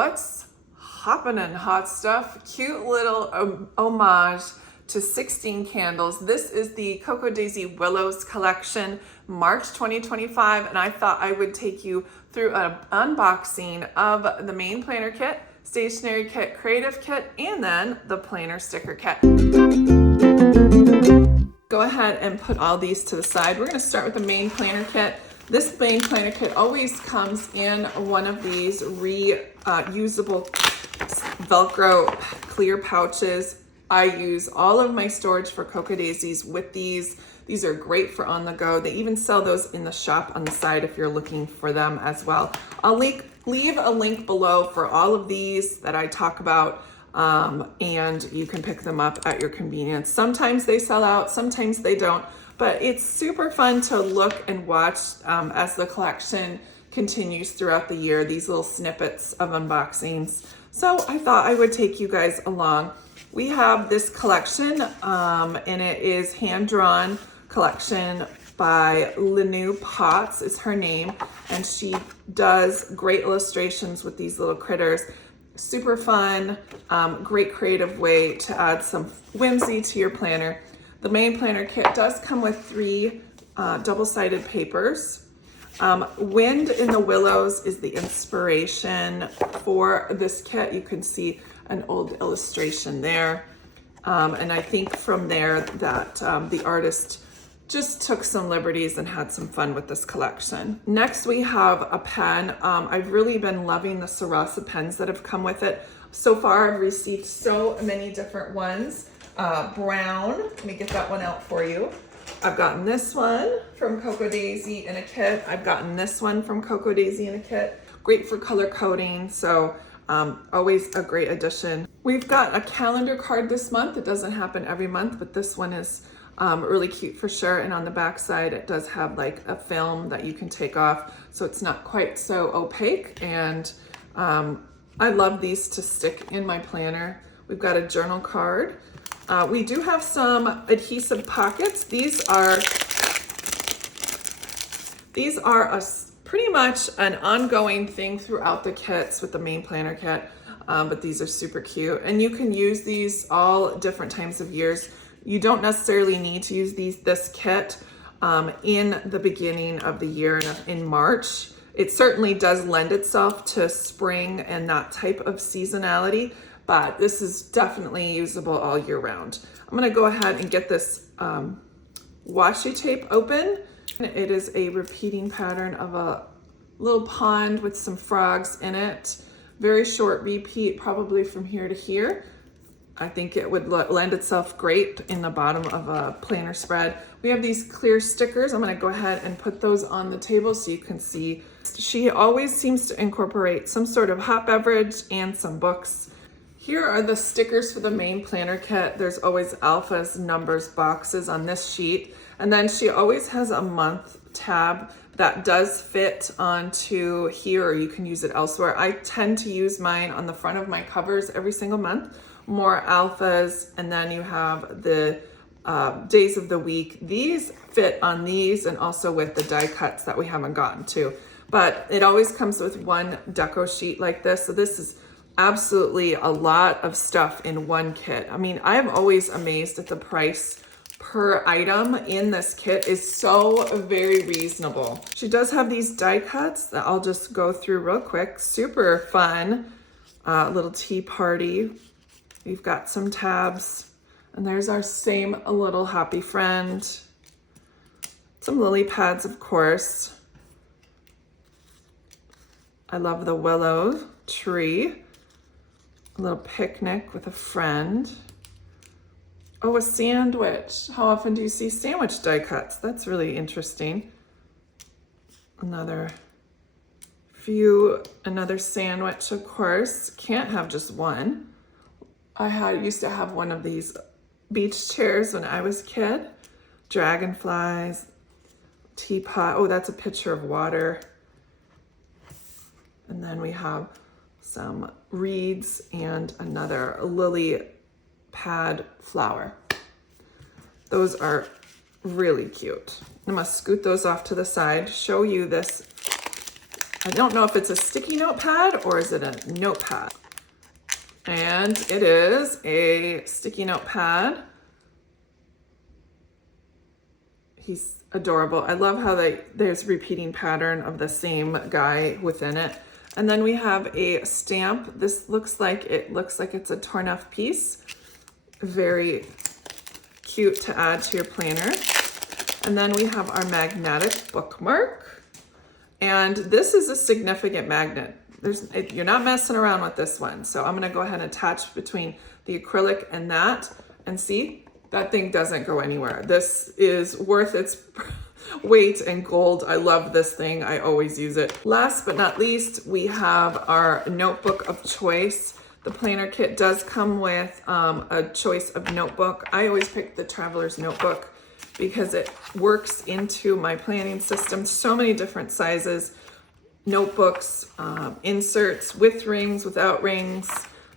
what's happening, hot stuff? Cute little homage to 16 candles. This is the Cocoa Daisy Willows collection, March 2025, and I thought I would take you through an unboxing of the main planner kit, stationery kit, creative kit, and then the planner sticker kit. Go ahead and put all these to the side. We're going to start with the main planner kit. This main planner kit always comes in one of these reusable Velcro clear pouches. I use all of my storage for Cocoa Daisies with these. These are great for on the go. They even sell those in the shop on the side if you're looking for them as well. I'll leave a link below for all of these that I talk about, and you can pick them up at your convenience. Sometimes they sell out, sometimes they don't, but it's super fun to look and watch as the collection continues throughout the year, these little snippets of unboxings. So I thought I would take you guys along. We have this collection, and it is hand-drawn collection by Linous Pots is her name, and she does great illustrations with these little critters. Super fun, great creative way to add some whimsy to your planner. The main planner kit does come with 3 double-sided papers. Wind in the Willows is the inspiration for this kit. You can see an old illustration there. And I think from there that the artist just took some liberties and had some fun with this collection. Next, we have a pen. I've really been loving the Sarasa pens that have come with it. So far, I've received so many different ones. Brown, let me get that one out for you. I've gotten this one from Cocoa Daisy in a kit. I've gotten this one from Cocoa Daisy in a kit. Great for color coding, so always a great addition. We've got a calendar card this month. It doesn't happen every month, but this one is really cute for sure. And on the back side, it does have like a film that you can take off, so it's not quite so opaque. And I love these to stick in my planner. We've got a journal card. We do have some adhesive pockets. These are pretty much an ongoing thing throughout the kits with the main planner kit, but these are super cute. And you can use these all different times of years. You don't necessarily need to use this kit in the beginning of the year in March. It certainly does lend itself to spring and that type of seasonality, but this is definitely usable all year round. I'm gonna go ahead and get this washi tape open. It is a repeating pattern of a little pond with some frogs in it. Very short repeat, probably from here to here. I think it would lend itself great in the bottom of a planner spread. We have these clear stickers. I'm gonna go ahead and put those on the table so you can see. She always seems to incorporate some sort of hot beverage and some books. Here are the stickers for the main planner kit. There's always alphas, numbers, boxes on this sheet. And then she always has a month tab that does fit onto here, or you can use it elsewhere. I tend to use mine on the front of my covers every single month. More alphas, and then you have the days of the week. These fit on these and also with the die cuts that we haven't gotten to. But it always comes with one deco sheet like this. So this is absolutely a lot of stuff in one kit. I mean, I'm always amazed at the price per item in this kit is so very reasonable. She does have these die cuts that I'll just go through real quick. Super fun little tea party. We've got some tabs, and there's our same little happy friend. Some lily pads, of course. I love the willow tree. A little picnic with a friend. Oh, a sandwich. How often do you see sandwich die cuts? That's really interesting. Another sandwich, of course. Can't have just one. I used to have one of these beach chairs when I was a kid. Dragonflies, teapot. Oh, that's a pitcher of water. And then we have some reeds and another lily pad flower. Those are really cute. I'm gonna scoot those off to the side, show you this I don't know if it's a sticky notepad or is it a notepad. And it is a sticky notepad. He's adorable. I love how there's repeating pattern of the same guy within it. And then we have a stamp. This looks like it's a torn off piece. Very cute to add to your planner. And then we have our magnetic bookmark. And this is a significant magnet. You're not messing around with this one. So I'm gonna go ahead and attach between the acrylic and that, and see, that thing doesn't go anywhere. This is worth its weight in gold. I love this thing. I always use it. Last but not least, we have our notebook of choice. The planner kit does come with a choice of notebook. I always pick the Traveler's Notebook because it works into my planning system. So many different sizes, notebooks, inserts with rings, without rings.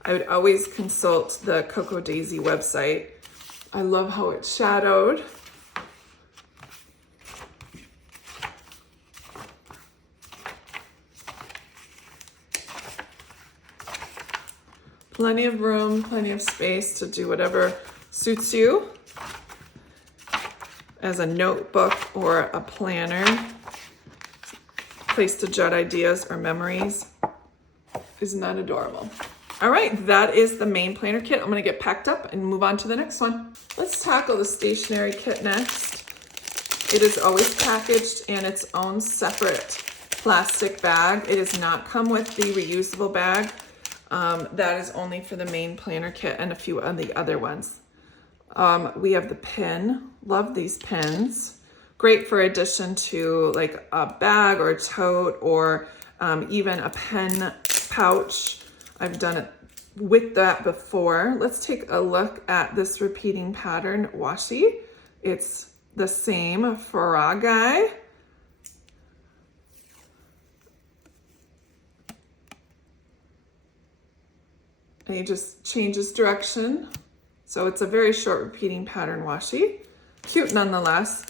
I would always consult the Coco Daisy website. I love how it's shadowed. Plenty of room, plenty of space to do whatever suits you as a notebook or a planner. Place to jot ideas or memories. Isn't that adorable? All right, that is the main planner kit. I'm gonna get packed up and move on to the next one. Let's tackle the stationery kit next. It is always packaged in its own separate plastic bag. It does not come with the reusable bag. That is only for the main planner kit and a few of the other ones. We have the pin. Love these pins. Great for addition to like a bag or a tote or even a pen pouch. I've done it with that before. Let's take a look at this repeating pattern washi. It's the same guy. And he just changes direction. So it's a very short repeating pattern washi. Cute nonetheless.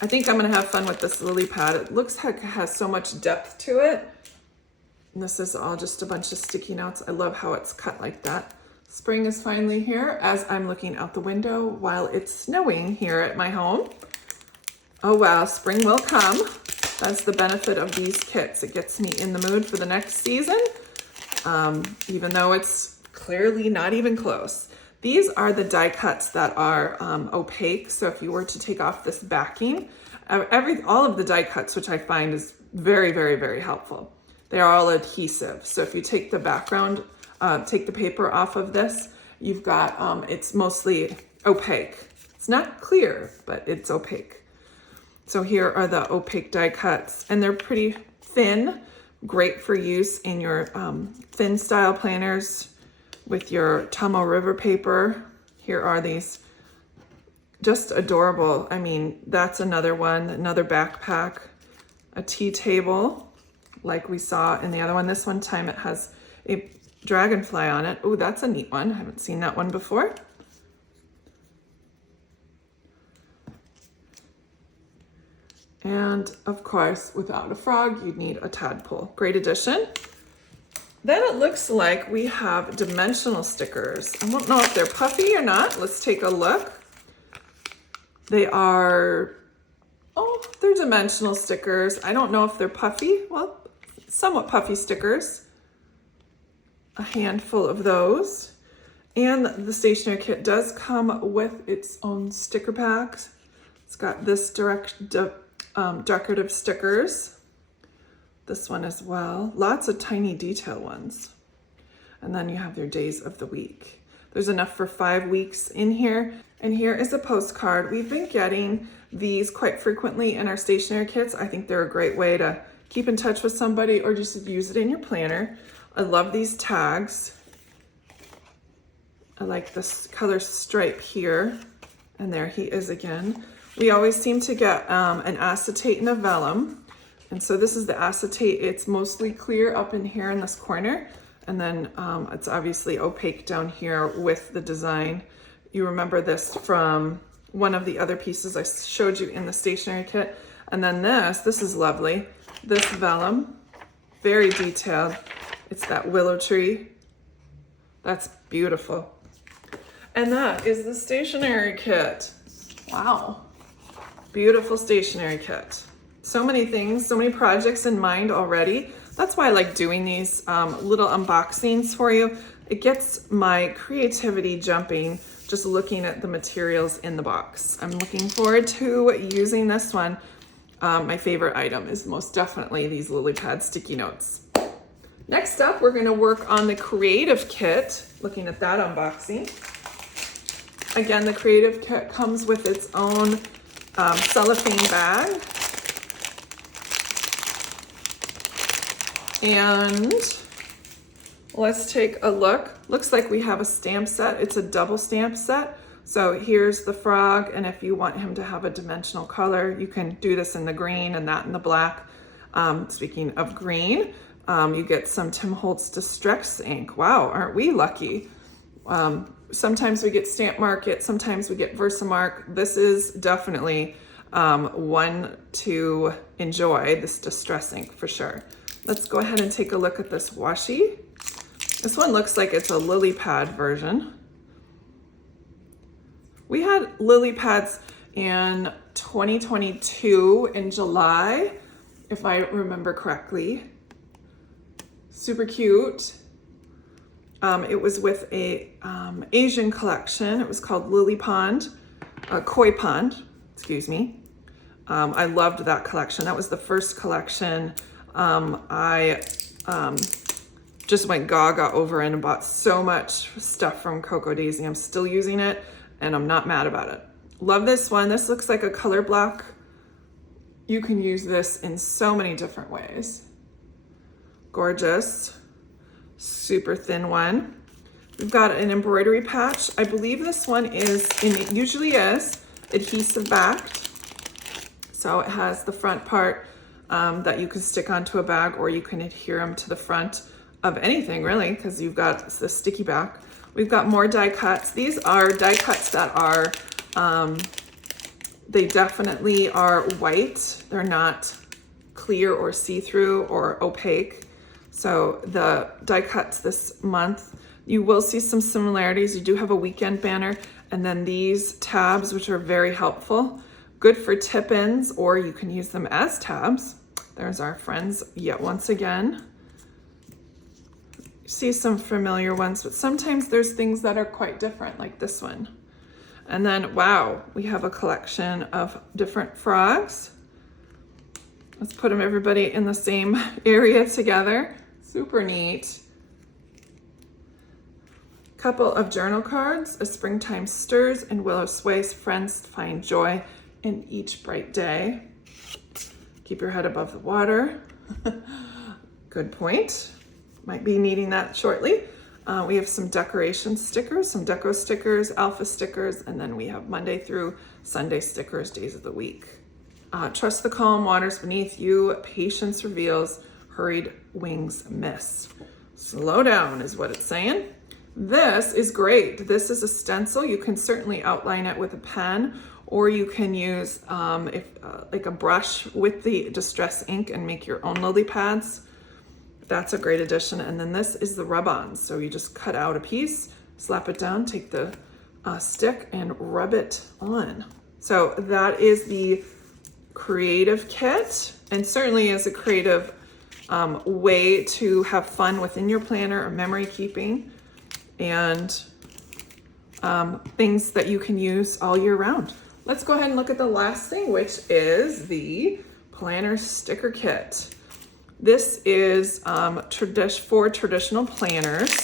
I think I'm gonna have fun with this lily pad. It looks like it has so much depth to it. And this is all just a bunch of sticky notes. I love how it's cut like that. Spring is finally here as I'm looking out the window while it's snowing here at my home. Oh wow, spring will come. That's the benefit of these kits. It gets me in the mood for the next season, even though it's clearly not even close. These are the die cuts that are opaque. So if you were to take off this backing, all of the die cuts, which I find is very, very, very helpful. They are all adhesive. So if you take the background, take the paper off of this, you've got, it's mostly opaque. It's not clear, but it's opaque. So here are the opaque die cuts, and they're pretty thin, great for use in your thin style planners with your Tomo River paper. Here are these, just adorable. I mean, that's another one, another backpack, a tea table, like we saw in the other one. This one time it has a dragonfly on it. Oh, that's a neat one. I haven't seen that one before. And of course, without a frog, you'd need a tadpole. Great addition. Then it looks like we have dimensional stickers. I don't know if they're puffy or not. Let's take a look. They are, oh, they're dimensional stickers. I don't know if they're puffy. Well, somewhat puffy stickers. A handful of those. And the stationery kit does come with its own sticker packs. It's got this decorative stickers. This one as well. Lots of tiny detail ones. And then you have your days of the week. There's enough for 5 weeks in here. And here is a postcard. We've been getting these quite frequently in our stationery kits. I think they're a great way to keep in touch with somebody or just use it in your planner. I love these tags. I like this color stripe here. And there he is again. We always seem to get an acetate and a vellum. And so this is the acetate. It's mostly clear up in here in this corner. And then it's obviously opaque down here with the design. You remember this from one of the other pieces I showed you in the stationery kit. And then this is lovely. This vellum very detailed. It's that willow tree. That's beautiful. And that is the stationery kit. Wow. Beautiful stationery kit. So many things, so many projects in mind already. That's why I like doing these little unboxings for you. It gets my creativity jumping just looking at the materials in the box. I'm looking forward to using this one. My favorite item is most definitely these lily pad sticky notes. Next up, we're gonna work on the creative kit, looking at that unboxing. Again, the creative kit comes with its own cellophane bag. And let's take a look. Looks like we have a stamp set. It's a double stamp set. So here's the frog, and if you want him to have a dimensional color, you can do this in the green and that in the black. Speaking of green, you get some Tim Holtz Distress ink. Wow, aren't we lucky? Sometimes we get Stamp Market, sometimes we get Versamark. This is definitely one to enjoy, this Distress ink for sure. Let's go ahead and take a look at this washi. This one looks like it's a lily pad version. We had lily pads in 2022 in July, if I remember correctly. Super cute. It was with a Asian collection. It was called Lily Pond, Koi Pond, excuse me. I loved that collection. That was the first collection. I just went gaga over it and bought so much stuff from KRODesigns. I'm still using it and I'm not mad about it. Love this one. This looks like a color block. You can use this in so many different ways. Gorgeous. Super thin one. We've got an embroidery patch. I believe this one is, and it usually is, adhesive backed. So it has the front part that you can stick onto a bag, or you can adhere them to the front of anything really, because you've got the sticky back. We've got more die cuts. These are die cuts that are, they definitely are white. They're not clear or see-through or opaque. So the die cuts this month, you will see some similarities. You do have a weekend banner, and then these tabs, which are very helpful. Good for tip-ins, or you can use them as tabs. There's our friends yet once again. See some familiar ones, but sometimes there's things that are quite different, like this one. And then, wow, we have a collection of different frogs. Let's put them everybody in the same area together. Super neat. Couple of journal cards, A Springtime Stirs and Willow Sways, Friends Find Joy in Each Bright Day. Keep your head above the water. Good point. Might be needing that shortly. We have some decoration stickers, some deco stickers, alpha stickers, and then we have Monday through Sunday stickers, days of the week. Trust the calm waters beneath you. Patience reveals, hurried wings miss. Slow down is what it's saying. This is great. This is a stencil. You can certainly outline it with a pen, or you can use like a brush with the Distress ink and make your own lily pads. That's a great addition. And then this is the rub-on. So you just cut out a piece, slap it down, take the stick and rub it on. So that is the creative kit, and certainly is a creative way to have fun within your planner or memory keeping, and things that you can use all year round. Let's go ahead and look at the last thing, which is the planner sticker kit. This is for traditional planners.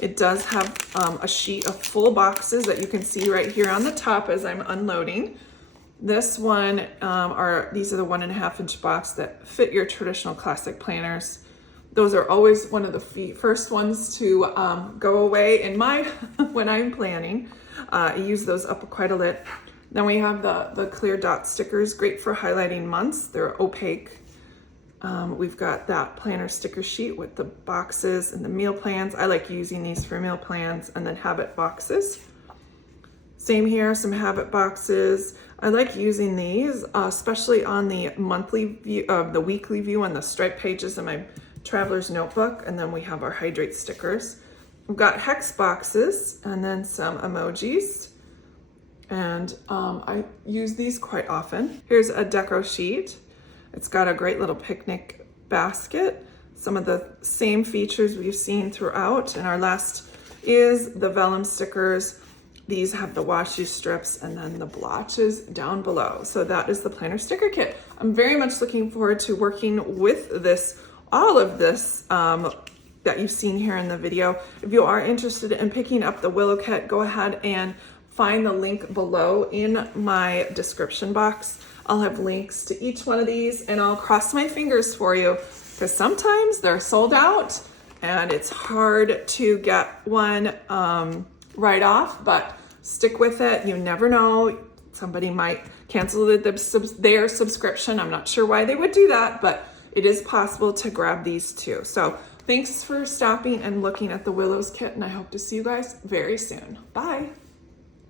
It does have a sheet of full boxes that you can see right here on the top as I'm unloading. This one, these are the 1.5 inch box that fit your traditional classic planners. Those are always one of the first ones to go away in my, when I'm planning. I use those up quite a bit. Then we have the clear dot stickers, great for highlighting months. They're opaque. We've got that planner sticker sheet with the boxes and the meal plans. I like using these for meal plans, and then habit boxes. Same here, some habit boxes. I like using these, especially on the monthly view, the weekly view on the stripe pages in my traveler's notebook, and then we have our hydrate stickers. We've got hex boxes and then some emojis. And I use these quite often. Here's a deco sheet. It's got a great little picnic basket. Some of the same features we've seen throughout. And our last is the vellum stickers. These have the washi strips and then the blotches down below. So that is the planner sticker kit. I'm very much looking forward to working with this, all of this that you've seen here in the video. If you are interested in picking up the Willow kit, go ahead and find the link below in my description box. I'll have links to each one of these, and I'll cross my fingers for you because sometimes they're sold out and it's hard to get one right off, but stick with it. You never know. Somebody might cancel their subscription. I'm not sure why they would do that, but it is possible to grab these too. So thanks for stopping and looking at the Willows kit, and I hope to see you guys very soon. Bye.